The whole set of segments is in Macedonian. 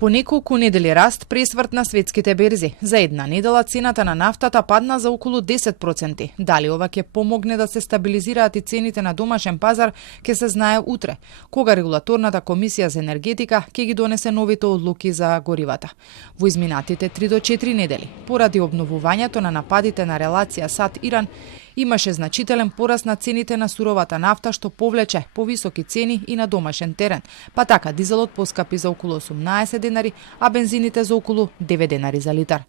По неколку недели раст пресврт на светските берзи. За една недела цената на нафтата падна за околу 10%. Дали ова ќе помогне да се стабилизираат и цените на домашен пазар, ќе се знае утре, кога регулаторната комисија за енергетика ќе ги донесе новите одлуки за горивата. Во изминатите 3 до 4 недели, поради обновувањето на нападите на релација САД-Иран, имаше значителен пораст на цените на суровата нафта, што повлече повисоки цени и на домашен терен, па така дизелот поскапи за околу 18 денари, а бензините за околу 9 денари за литар.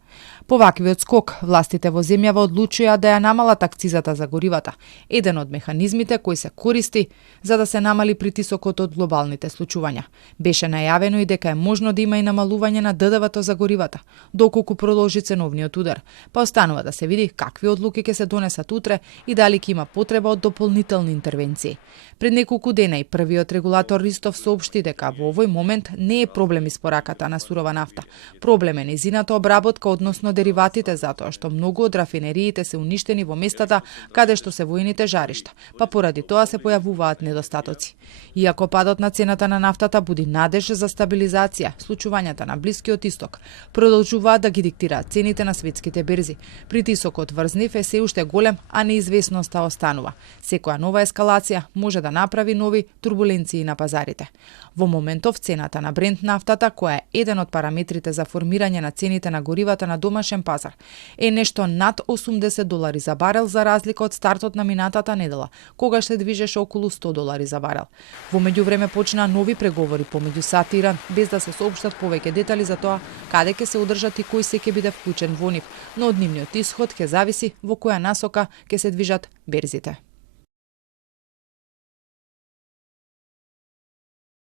По ваквиот скок, властите во земјава одлучија да ја намалат акцизата за горивата, еден од механизмите кои се користи за да се намали притисокот од глобалните случувања. Беше најавено и дека е можно да има и намалување на ДДВ-то за горивата, доколку продолжи ценовниот удар, па останува да се види какви одлуки ќе се донесат утре и дали ќе има потреба од дополнителни интервенции. Пред неколку дена и првиот регулатор Ристов соопшти дека во овој момент не е проблем испораката на сурова нафта. Проблем е нејзината обработка, односно дериватите, затоа што многу од рафинериите се уништени во местата каде што се војните жаришта, па поради тоа се појавуваат недостатоци. Иако падот на цената на нафтата буди надеж за стабилизација, случувањата на Блискиот Исток продолжуваат да ги диктираат цените на светските берзи. Притисокот врз нив е се уште голем, а неизвестноста останува. Секоја нова ескалација може да направи нови турбуленции на пазарите. Во моментов цената на Брент нафтата, која е еден од параметрите за формирање на цените на горивата на домашен пазар, е нешто над $80 за барел, за разлика од стартот на минатата недела, кога се движеше околу $100 за барел. Во меѓувреме почнаа нови преговори помеѓу САД и Иран, без да се соопштат повеќе детали за тоа каде ќе се одржат и кој се ќе биде вклучен во нив, но од нивниот исход ќе зависи во која насока ќе се движат берзите.